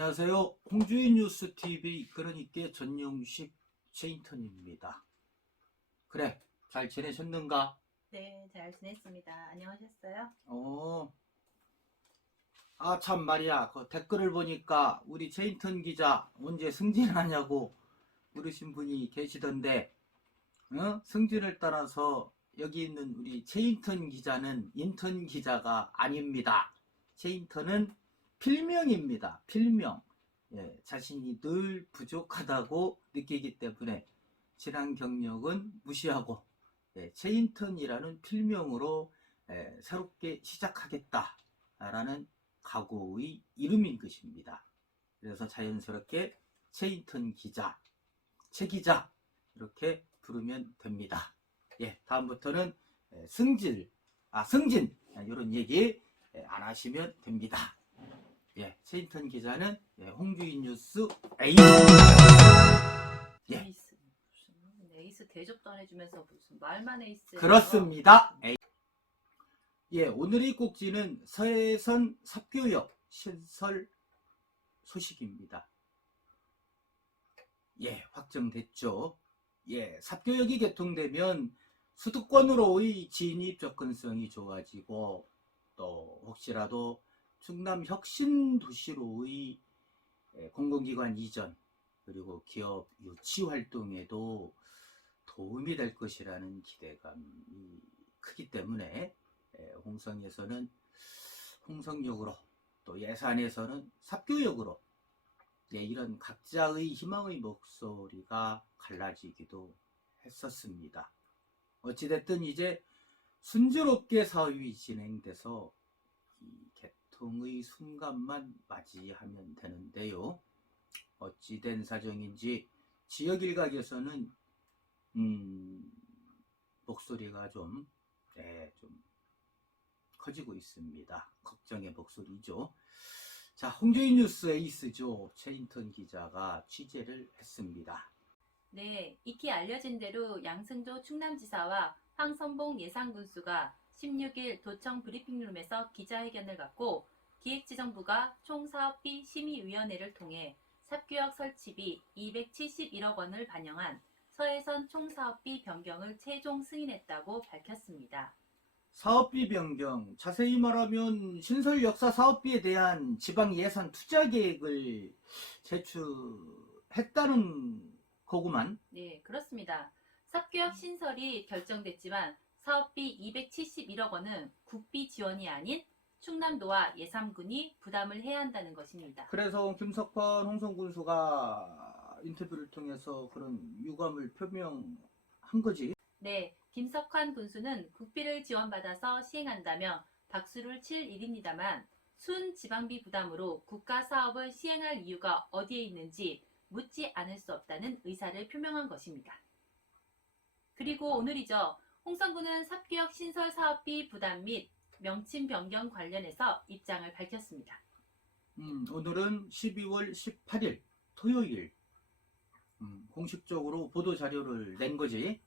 안녕하세요. 홍주인 뉴스TV 그러니까 전용식 체인턴입니다. 그래, 잘 지내셨는가? 네, 잘 지냈습니다. 안녕하셨어요? 참 말이야. 그 댓글을 보니까 우리 체인턴 기자 언제 승진하냐고 물으신 분이 계시던데, 승진을 따라서 여기 있는 우리 체인턴 기자는 인턴 기자가 아닙니다. 체인턴은 필명입니다. 필명. 예, 자신이 늘 부족하다고 느끼기 때문에 지난 경력은 무시하고 체인턴이라는 필명으로 새롭게 시작하겠다라는 각오의 이름인 것입니다. 그래서 자연스럽게 체인턴 기자, 최 기자 이렇게 부르면 됩니다. 예, 다음부터는 승진 이런 얘기 안 하시면 됩니다. 예, 체인턴 기자는 홍주인 뉴스 에이스. 예. 에이스. 무슨 에이스 대접도 안 해주면서 무슨 말만 에이스. 그렇습니다. 예, 오늘의 꼭지는 서해선 삽교역 신설 소식입니다. 예, 확정됐죠. 예, 삽교역이 개통되면 수도권으로의 진입 접근성이 좋아지고 또 혹시라도 충남 혁신 도시로의 공공기관 이전 그리고 기업 유치 활동에도 도움이 될 것이라는 기대감이 크기 때문에 홍성에서는 홍성역으로 또 예산에서는 삽교역으로 이런 각자의 희망의 목소리가 갈라지기도 했었습니다. 어찌됐든 이제 순조롭게 사업이 진행돼서 이 개통의 순간만 맞이하면 되는데요. 어찌된 사정인지 지역 일각에서는 목소리가 좀 커지고 있습니다. 걱정의 목소리죠. 자, 홍주인 뉴스 에이스죠. 최인턴 기자가 취재를 했습니다. 네, 익히 알려진 대로 양승조 충남지사와 황선봉 예산군수가 16일 도청 브리핑룸에서 기자회견을 갖고 기획지정부가 총사업비 심의위원회를 통해 삽교역 설치비 271억 원을 반영한 서해선 총사업비 변경을 최종 승인했다고 밝혔습니다. 사업비 변경, 자세히 말하면 신설 역사 사업비에 대한 지방 예산 투자 계획을 제출했다는 거구만. 네, 그렇습니다. 삽교역 신설이 결정됐지만 사업비 271억 원은 국비 지원이 아닌 충남도와 예산군이 부담을 해야 한다는 것입니다. 그래서 김석환 홍성군수가 인터뷰를 통해서 그런 유감을 표명한 거지. 네, 김석환 군수는 국비를 지원받아서 시행한다며 박수를 칠 일입니다만 순 지방비 부담으로 국가 사업을 시행할 이유가 어디에 있는지 묻지 않을 수 없다는 의사를 표명한 것입니다. 그리고 오늘이죠. 홍성군은 삽교역 신설 사업비 부담 및 명칭 변경 관련해서 입장을 밝혔습니다. 오늘은 12월 18일 토요일 공식적으로 보도자료를 낸 거지.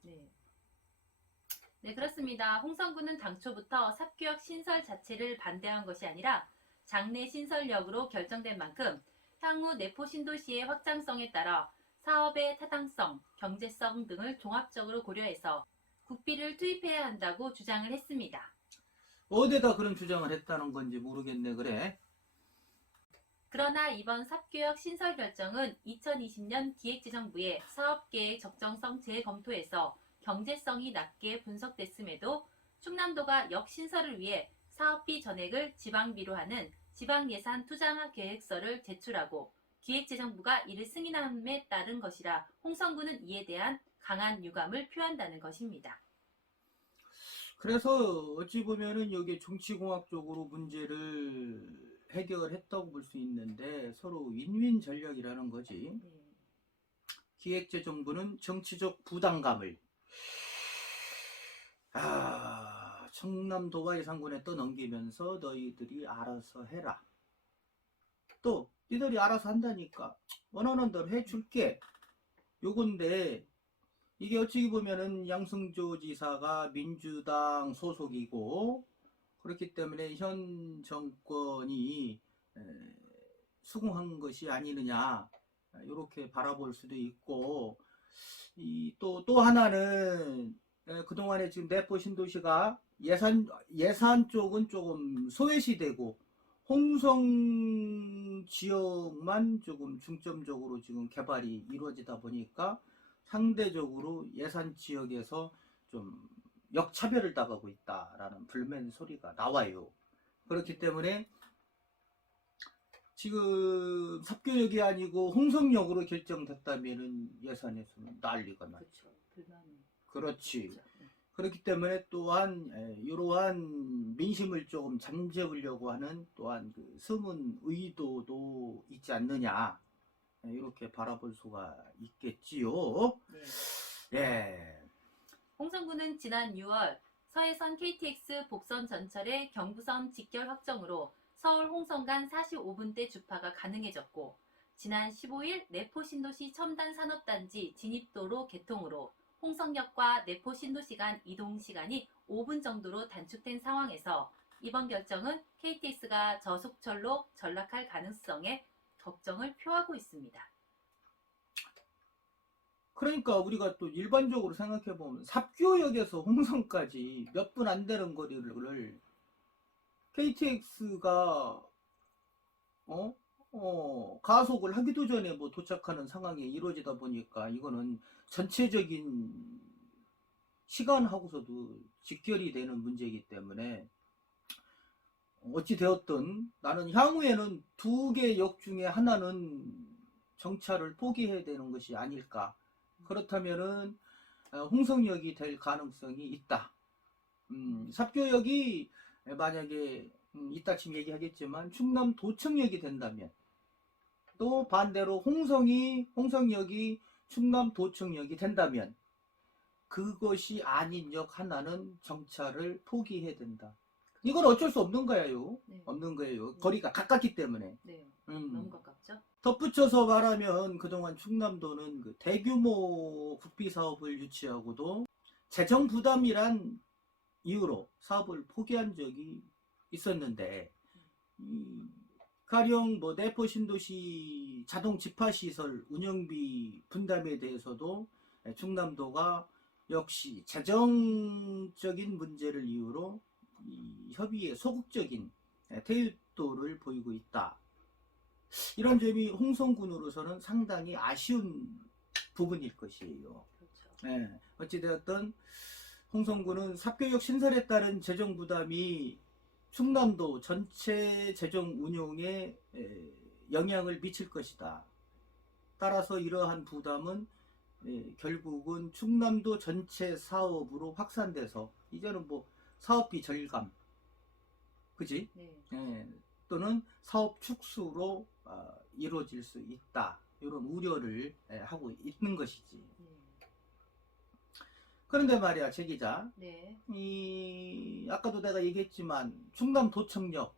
네, 그렇습니다. 홍성군은 당초부터 삽교역 신설 자체를 반대한 것이 아니라 장내 신설역으로 결정된 만큼 향후 내포 신도시의 확장성에 따라 사업의 타당성, 경제성 등을 종합적으로 고려해서 국비를 투입해야 한다고 주장을 했습니다. 어디다 그런 주장을 했다는 건지 모르겠네. 그래. 그러나 이번 삽교역 신설 결정은 2020년 기획재정부의 사업계획 적정성 재검토에서 경제성이 낮게 분석됐음에도 충남도가 역신설을 위해 사업비 전액을 지방비로 하는 지방예산 투자 계획서를 제출하고 기획재정부가 이를 승인함에 따른 것이라 홍성군은 이에 대한 강한 유감을 표한다는 것입니다. 그래서 어찌 보면은 여기 정치공학적으로 문제를 해결했다고 볼 수 있는데 서로 윈윈 전략이라는 거지. 기획재정부는 정치적 부담감을 충남도와 예산군에 떠넘기면서 너희들이 알아서 해라. 또 니들이 알아서 한다니까 원하는 대로 해줄게. 요건데 이게 어찌 보면은 양승조 지사가 민주당 소속이고 그렇기 때문에 현 정권이 수긍한 것이 아니느냐 이렇게 바라볼 수도 있고, 또 하나는 그동안에 지금 내포 신도시가 예산 쪽은 조금 소외시되고 홍성 지역만 조금 중점적으로 지금 개발이 이루어지다 보니까 상대적으로 예산 지역에서 좀 역차별을 당하고 있다라는 불만 소리가 나와요. 그렇기 때문에 지금 삽교역이 아니고 홍성역으로 결정됐다면은 예산에서는 난리가 나죠. 그렇죠. 불만이. 그렇지. 그렇죠. 네. 그렇기 때문에 또한 이러한 민심을 조금 잠재우려고 하는 또한 그 숨은 의도도 있지 않느냐, 이렇게 바라볼 수가 있겠지요. 네. 예. 홍성군은 지난 6월 서해선 KTX 복선 전철의 경부선 직결 확정으로 서울 홍성 간 45분대 주파가 가능해졌고, 지난 15일 내포 신도시 첨단 산업단지 진입도로 개통으로 홍성역과 내포 신도시 간 이동 시간이 5분 정도로 단축된 상황에서 이번 결정은 KTX가 저속철로 전락할 가능성에 걱정을 표하고 있습니다. 그러니까 우리가 또 일반적으로 생각해 보면 삽교역에서 홍성까지 몇 분 안 되는 거리를 KTX가 가속을 하기도 전에 뭐 도착하는 상황이 이루어지다 보니까 이거는 전체적인 시간하고서도 직결이 되는 문제이기 때문에 어찌 되었든 나는 향후에는 두 개 역 중에 하나는 정차를 포기해야 되는 것이 아닐까. 그렇다면은 홍성역이 될 가능성이 있다. 삽교역이 만약에 이따 지금 얘기하겠지만 충남 도청역이 된다면, 또 반대로 홍성역이 충남 도청역이 된다면 그것이 아닌 역 하나는 정차를 포기해야 된다. 이건 어쩔 수 없는 거예요. 네. 없는 거예요. 거리가 가깝기 때문에. 네. 너무 가깝죠? 덧붙여서 말하면 그동안 충남도는 그 대규모 국비 사업을 유치하고도 재정 부담이란 이유로 사업을 포기한 적이 있었는데, 가령 뭐 내포 신도시 자동 집화 시설 운영비 분담에 대해서도 충남도가 역시 재정적인 문제를 이유로 이 협의에 소극적인 태도를 보이고 있다. 이런 점이 홍성군으로서는 상당히 아쉬운 부분일 것이에요. 그렇죠. 어찌되었든 홍성군은 삽교역 신설에 따른 재정 부담이 충남도 전체 재정 운용에 영향을 미칠 것이다. 따라서 이러한 부담은 결국은 충남도 전체 사업으로 확산돼서 이제는 뭐 사업비 절감, 그지? 네. 또는 사업 축소로 이루어질 수 있다. 이런 우려를 하고 있는 것이지. 네. 그런데 말이야, 제 기자. 네. 아까도 내가 얘기했지만 충남 도청역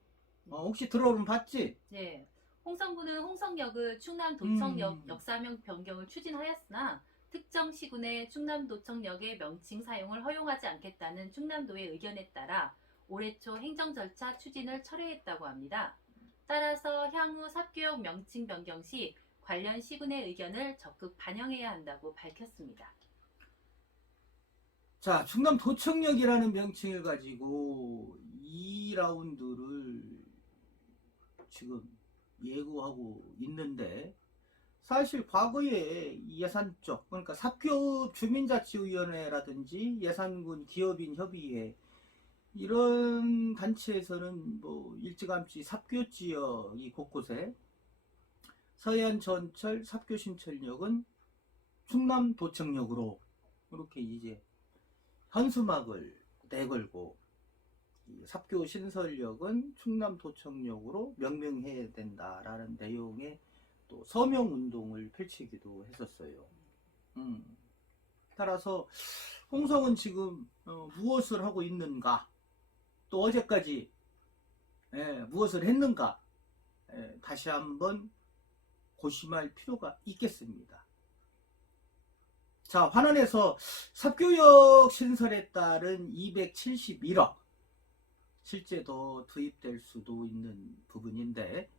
혹시 들어오면 봤지? 네. 홍성군은 홍성역을 충남 도청역 역사명 변경을 추진하였으나 특정 시군의 충남 도청역의 명칭 사용을 허용하지 않겠다는 충남도의 의견에 따라 올해 초 행정 절차 추진을 철회했다고 합니다. 따라서 향후 삽교역 명칭 변경 시 관련 시군의 의견을 적극 반영해야 한다고 밝혔습니다. 자, 충남 도청역이라는 명칭을 가지고 2라운드를 지금 예고하고 있는데, 사실 과거에 예산적, 그러니까 삽교읍 주민자치위원회라든지 예산군 기업인 협의회 이런 단체에서는 뭐 일찌감치 삽교 지역이 곳곳에 서해안 전철 삽교 신철역은 충남 도청역으로 이렇게 이제 현수막을 내걸고, 삽교 신설역은 충남 도청역으로 명명해야 된다라는 내용의 또 서명 운동을 펼치기도 했었어요. 따라서 홍성은 지금 무엇을 하고 있는가, 또 어제까지 무엇을 했는가, 다시 한번 고심할 필요가 있겠습니다. 자, 환원에서 삽교역 신설에 따른 271억, 실제 더 투입될 수도 있는 부분인데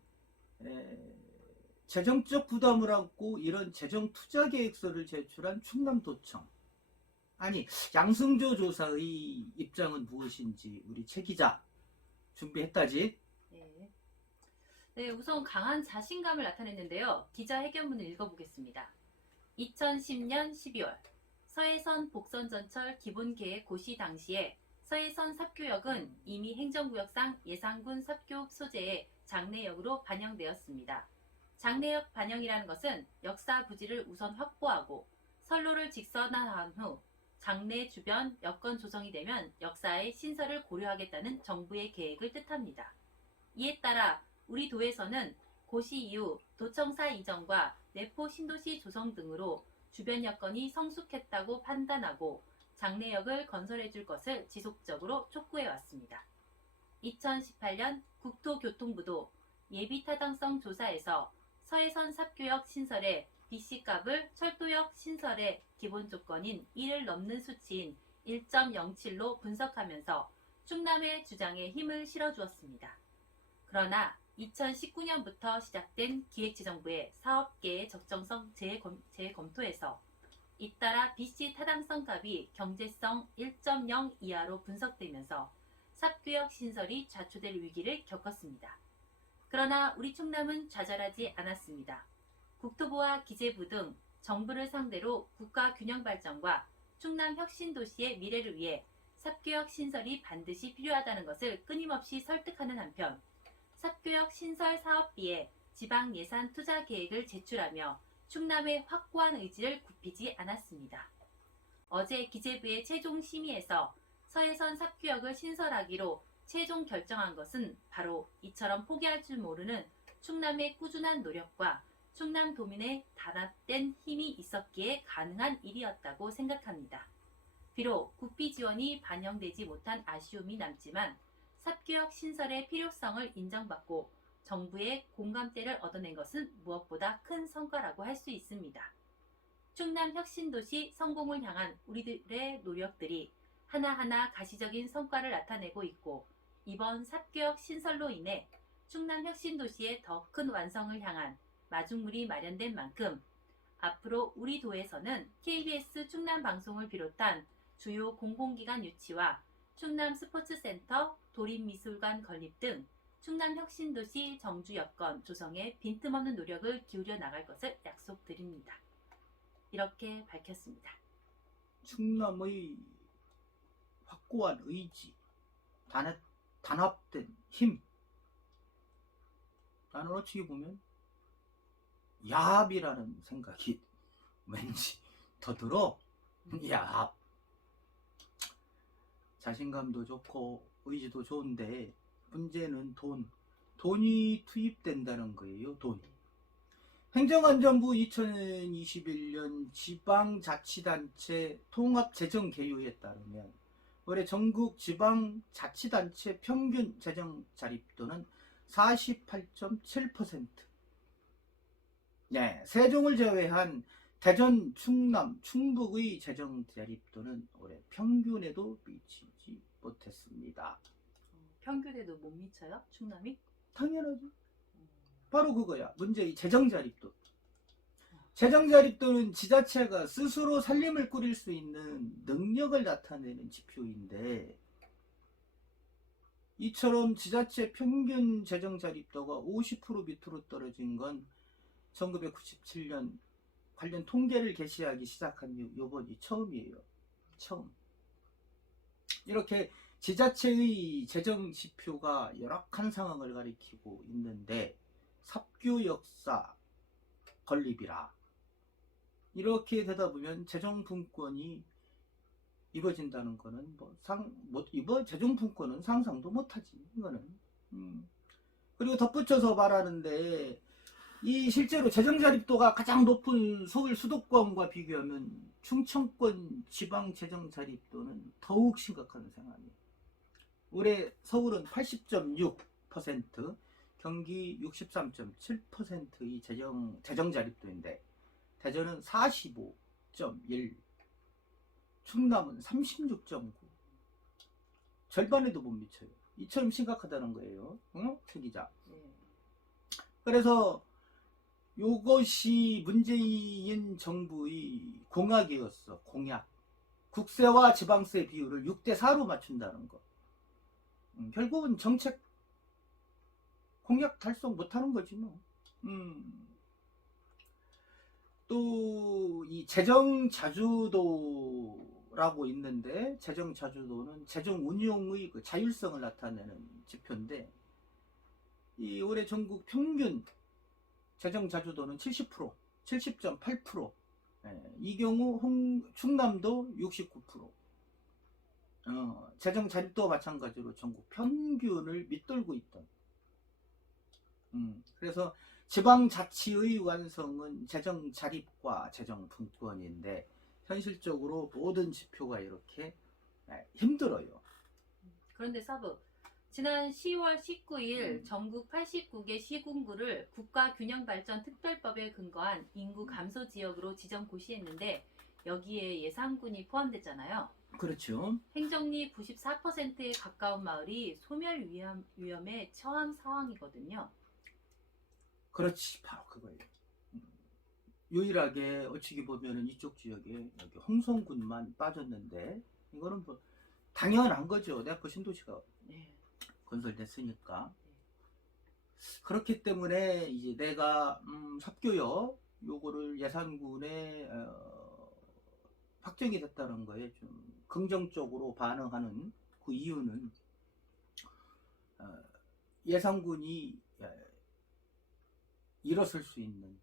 재정적 부담을 안고 이런 재정 투자 계획서를 제출한 충남도청. 아니, 양승조 조사의 입장은 무엇인지 우리 최 기자 준비했다지? 네. 네, 우선 강한 자신감을 나타냈는데요. 기자회견문을 읽어보겠습니다. 2010년 12월 서해선 복선전철 기본계획 고시 당시에 서해선 삽교역은 이미 행정구역상 예산군 삽교읍 소재의 장내역으로 반영되었습니다. 장내역 반영이라는 것은 역사 부지를 우선 확보하고 선로를 직선화한 후 장내 주변 여건 조성이 되면 역사의 신설을 고려하겠다는 정부의 계획을 뜻합니다. 이에 따라 우리 도에서는 고시 이후 도청사 이전과 내포 신도시 조성 등으로 주변 여건이 성숙했다고 판단하고 장내역을 건설해 줄 것을 지속적으로 촉구해 왔습니다. 2018년 국토교통부도 예비타당성 조사에서 서해선 삽교역 신설의 BC값을 철도역 신설의 기본 조건인 1을 넘는 수치인 1.07로 분석하면서 충남의 주장에 힘을 실어주었습니다. 그러나 2019년부터 시작된 기획재정부의 사업계획 적정성 재검토에서 잇따라 BC 타당성 값이 경제성 1.0 이하로 분석되면서 삽교역 신설이 좌초될 위기를 겪었습니다. 그러나 우리 충남은 좌절하지 않았습니다. 국토부와 기재부 등 정부를 상대로 국가 균형 발전과 충남 혁신도시의 미래를 위해 삽교역 신설이 반드시 필요하다는 것을 끊임없이 설득하는 한편 삽교역 신설 사업비에 지방 예산 투자 계획을 제출하며 충남의 확고한 의지를 굽히지 않았습니다. 어제 기재부의 최종 심의에서 서해선 삽교역을 신설하기로 최종 결정한 것은 바로 이처럼 포기할 줄 모르는 충남의 꾸준한 노력과 충남도민의 단합된 힘이 있었기에 가능한 일이었다고 생각합니다. 비록 국비 지원이 반영되지 못한 아쉬움이 남지만 삽교역 신설의 필요성을 인정받고 정부의 공감대를 얻어낸 것은 무엇보다 큰 성과라고 할 수 있습니다. 충남 혁신도시 성공을 향한 우리들의 노력들이 하나하나 가시적인 성과를 나타내고 있고 이번 삽교역 신설로 인해 충남 혁신도시의 더 큰 완성을 향한 마중물이 마련된 만큼 앞으로 우리 도에서는 KBS 충남 방송을 비롯한 주요 공공기관 유치와 충남 스포츠센터, 도립미술관 건립 등 충남 혁신도시 정주 여건 조성에 빈틈없는 노력을 기울여 나갈 것을 약속드립니다. 이렇게 밝혔습니다. 충남의 확고한 의지, 단합된 힘. 나는 어떻게 보면 야합이라는 생각이 왠지 더 들어. 야합. 자신감도 좋고 의지도 좋은데 문제는 돈이 투입된다는 거예요. 돈. 행정안전부 2021년 지방자치단체 통합재정개요에 따르면 올해 전국 지방자치단체 평균 재정 자립도는 48.7%. 네, 세종을 제외한 대전, 충남, 충북의 재정 자립도는 올해 평균에도 미치지 못했습니다. 평균에도 못 미쳐요? 충남이? 당연하죠. 바로 그거야. 문제의 재정 자립도. 재정 자립도는 지자체가 스스로 살림을 꾸릴 수 있는 능력을 나타내는 지표인데 이처럼 지자체 평균 재정 자립도가 50% 밑으로 떨어진 건 1997년 관련 통계를 게시하기 시작한 요번이 처음이에요. 처음. 이렇게 지자체의 재정 지표가 열악한 상황을 가리키고 있는데 삽교 역사 건립이라 이렇게 되다 보면 재정 분권이 이루어진다는 거는 이번 재정 분권은 상상도 못하지. 이거는. 그리고 덧붙여서 말하는데 이 실제로 재정 자립도가 가장 높은 서울 수도권과 비교하면 충청권 지방 재정 자립도는 더욱 심각한 상황이에요. 올해 서울은 80.6%, 경기 63.7%의 재정 자립도인데 대전은 45.1, 충남은 36.9. 절반에도 못 미쳐요. 이처럼 심각하다는 거예요. 응? 최 기자. 그래서 요것이 문재인 정부의 공약이었어. 공약. 국세와 지방세 비율을 6대4로 맞춘다는 거. 결국은 정책 공약 달성 못하는 거지 뭐. 또 이 재정 자주도라고 있는데, 재정 자주도는 재정 운용의 그 자율성을 나타내는 지표인데, 이 올해 전국 평균 재정 자주도는 70%, 70.8%. 이 경우 충남도 69%. 재정 자립도와 마찬가지로 전국 평균을 밑돌고 있던. 그래서 지방자치의 완성은 재정 자립과 재정 분권인데, 현실적으로 모든 지표가 이렇게 힘들어요. 그런데 사부, 지난 10월 19일 전국 89개 시군구를 국가균형발전특별법에 근거한 인구 감소 지역으로 지정 고시했는데, 여기에 예산군이 포함됐잖아요. 그렇죠. 행정리 94%에 가까운 마을이 소멸 위험에 처한 상황이거든요. 그렇지, 바로 그거예요. 유일하게 어찌기 보면은 이쪽 지역에 여기 홍성군만 빠졌는데, 이거는 뭐 당연한 거죠. 내포 신도시가 네. 건설됐으니까. 그렇기 때문에 이제 내가 삽교역 요거를 예산군에 확정이 됐다는 거에 좀 긍정적으로 반응하는 그 이유는, 예산군이 일어설 수 있는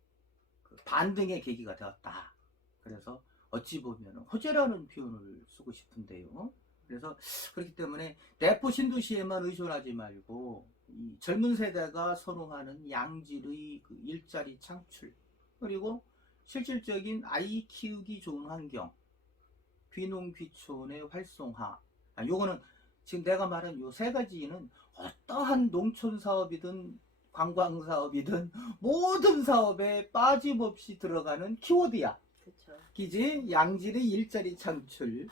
그 반등의 계기가 되었다. 그래서 어찌 보면 호재라는 표현을 쓰고 싶은데요. 그래서 그렇기 때문에 내포 신도시에만 의존하지 말고, 이 젊은 세대가 선호하는 양질의 그 일자리 창출, 그리고 실질적인 아이 키우기 좋은 환경, 귀농 귀촌의 활성화. 요거는 지금 내가 말한 요 세 가지는 어떠한 농촌 사업이든 관광 사업이든 모든 사업에 빠짐없이 들어가는 키워드야. 그렇죠. 그지? 양질의 일자리 창출,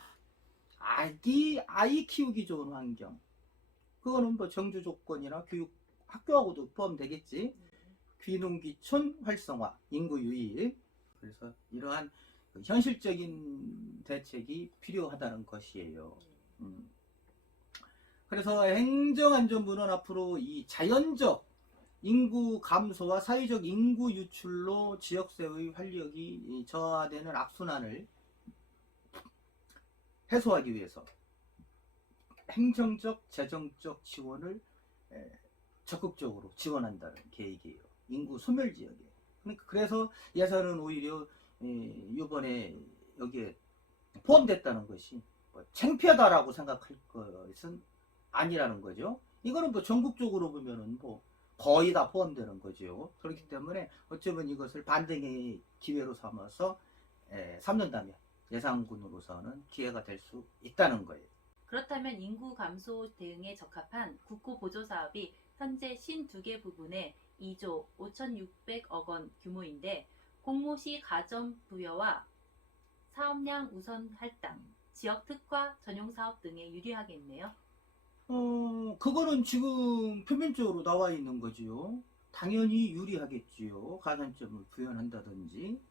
아이 키우기 좋은 환경. 그거는 뭐 정주 조건이나 교육, 학교하고도 포함되겠지. 귀농 귀촌 활성화, 인구 유입. 그래서 이러한 현실적인 대책이 필요하다는 것이에요. 그래서 행정안전부는 앞으로 이 자연적 인구 감소와 사회적 인구 유출로 지역사회의 활력이 저하되는 악순환을 해소하기 위해서 행정적, 재정적 지원을 적극적으로 지원한다는 계획이에요. 인구 소멸 지역에. 그래서 예산은 오히려 이번에 여기에 포함됐다는 것이 뭐 창피하다라고 생각할 것은 아니라는 거죠. 이거는 뭐 전국적으로 보면은 뭐 거의 다 포함되는 거죠. 그렇기 때문에 어쩌면 이것을 반등의 기회로 삼아서 삼는다면 예산군으로서는 기회가 될 수 있다는 거예요. 그렇다면 인구 감소 대응에 적합한 국고 보조 사업이 현재 52개 부분에 2조 5,600억 원 규모인데, 공모시 가점 부여와 사업량 우선 할당, 지역 특화 전용 사업 등에 유리하겠네요. 그거는 지금 표면적으로 나와 있는 거지요. 당연히 유리하겠지요. 가산점을 부여한다든지.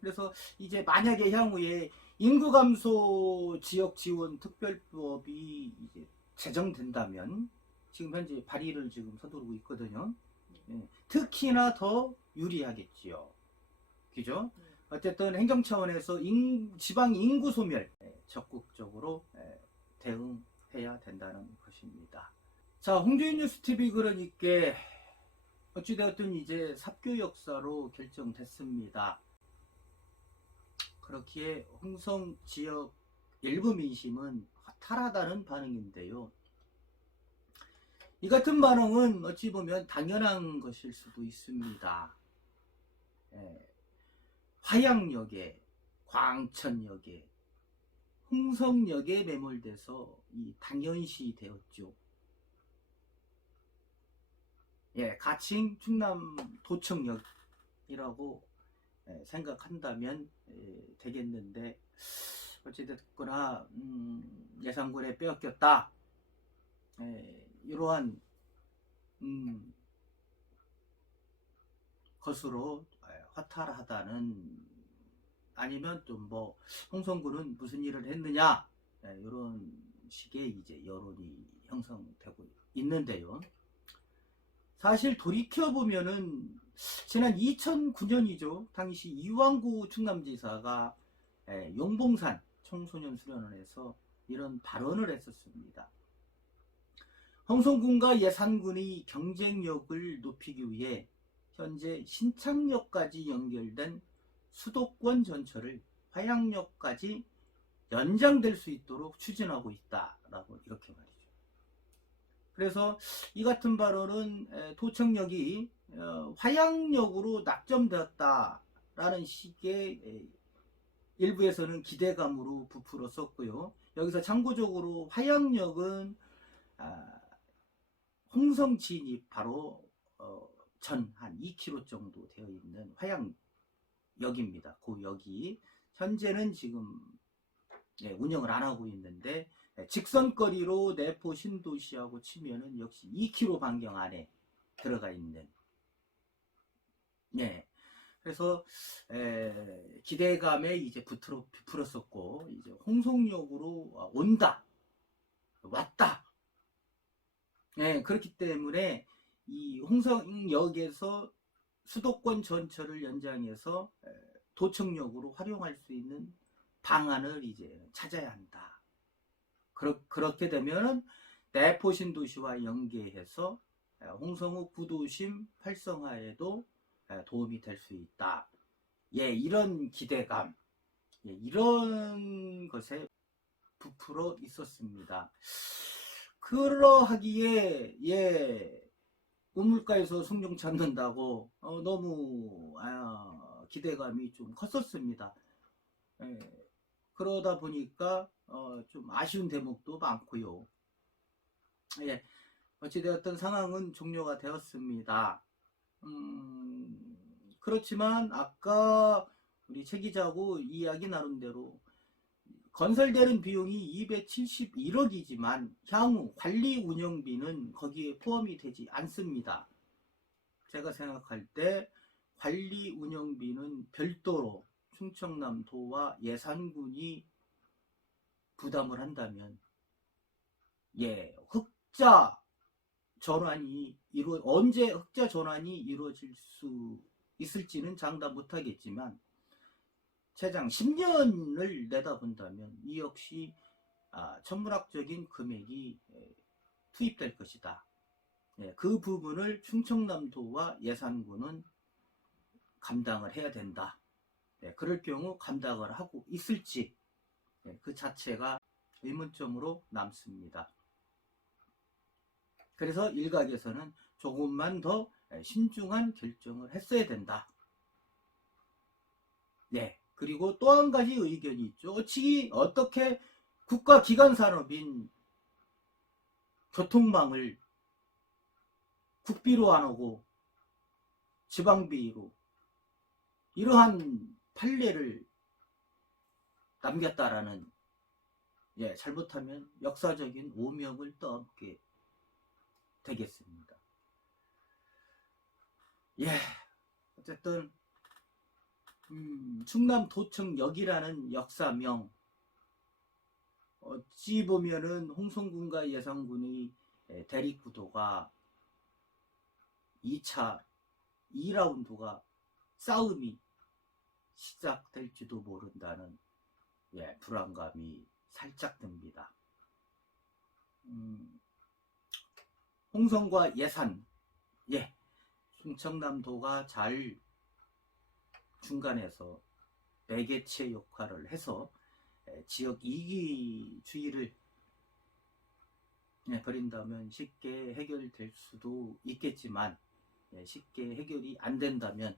그래서 이제 만약에 향후에 인구 감소 지역 지원 특별법이 이제 제정된다면, 지금 현재 발의를 지금 서두르고 있거든요. 특히나 더 유리하겠지요. 그죠? 어쨌든 행정 차원에서 지방 인구 소멸 적극적으로 대응해야 된다는 것입니다. 자, 홍주인 뉴스 TV 그러니까 어찌되었든 이제 삽교 역사로 결정됐습니다. 그렇기에 홍성 지역 일부 민심은 허탈하다는 반응인데요. 이 같은 반응은 어찌 보면 당연한 것일 수도 있습니다. 화양역에, 광천역에, 홍성역에 매몰돼서 이 당연시 되었죠. 가칭 충남 도청역이라고 생각한다면 되겠는데, 어찌됐거나 예산군에 빼앗겼다, 이러한 것으로 허탈하다는, 아니면 좀 뭐 홍성군은 무슨 일을 했느냐, 이런 식의 이제 여론이 형성되고 있는데요. 사실 돌이켜 보면은 지난 2009년이죠. 당시 이왕구 충남지사가 용봉산 청소년 수련원에서 이런 발언을 했었습니다. 홍성군과 예산군의 경쟁력을 높이기 위해 현재 신창역까지 연결된 수도권 전철을 화양역까지 연장될 수 있도록 추진하고 있다라고 이렇게 말이죠. 그래서 이 같은 발언은 도청역이 화양역으로 낙점되었다라는 식의 일부에서는 기대감으로 부풀었었고요. 여기서 참고적으로 화양역은 홍성 진입 바로 전 한 2km 정도 되어 있는 화양역입니다. 그 역이 현재는 지금 운영을 안 하고 있는데, 직선거리로 내포 신도시하고 치면은 역시 2km 반경 안에 들어가 있는, 그래서 기대감에 이제 부풀었었고, 이제 홍성역으로 온다, 왔다. 그렇기 때문에 이 홍성역에서 수도권 전철을 연장해서 도청역으로 활용할 수 있는 방안을 이제 찾아야 한다. 그렇게 되면 내포 신도시와 연계해서 홍성호 구도심 활성화에도 도움이 될 수 있다. 이런 기대감, 이런 것에 부풀어 있었습니다. 그러하기에 우물가에서 숭늉 찾는다고 너무 기대감이 좀 컸었습니다. 그러다 보니까 좀 아쉬운 대목도 많고요. 어찌되었던 상황은 종료가 되었습니다. 그렇지만 아까 우리 최 기자하고 이야기 나눈 대로 건설되는 비용이 271억이지만 향후 관리 운영비는 거기에 포함이 되지 않습니다. 제가 생각할 때 관리 운영비는 별도로 충청남도와 예산군이 부담을 한다면, 흑자 전환이 언제 흑자 전환이 이루어질 수 있을지는 장담 못하겠지만 최장 10년을 내다본다면 이 역시 천문학적인 금액이 투입될 것이다. 그 부분을 충청남도와 예산군은 감당을 해야 된다. 그럴 경우 감당을 하고 있을지 그 자체가 의문점으로 남습니다. 그래서 일각에서는 조금만 더 신중한 결정을 했어야 된다. 그리고 또 한 가지 의견이 있죠. 어떻게 국가기관산업인 교통망을 국비로 안 하고 지방비로 이러한 판례를 남겼다라는, 잘못하면 역사적인 오명을 떠안게 되겠습니다. 어쨌든 충남도청역이라는 역사명, 어찌 보면은 홍성군과 예산군의 대립구도가 2라운드가 싸움이 시작될지도 모른다는 불안감이 살짝 듭니다. 홍성과 예산, 충청남도가 잘 중간에서 매개체 역할을 해서 지역 이기주의를 버린다면 쉽게 해결될 수도 있겠지만, 쉽게 해결이 안 된다면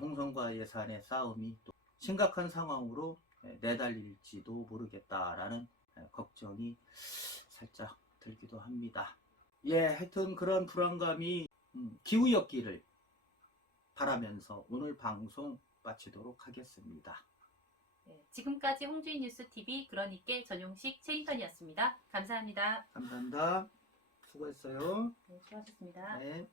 홍성과 예산의 싸움이 또 심각한 상황으로 내달릴지도 모르겠다라는 걱정이 살짝 들기도 합니다. 하여튼 그런 불안감이 기우였기를 바라면서 오늘 방송 마치도록 하겠습니다. 지금까지 홍주인 뉴스TV 그러니께 전용식 최인선이었습니다. 감사합니다. 감사합니다. 수고했어요. 수고하셨습니다. 네.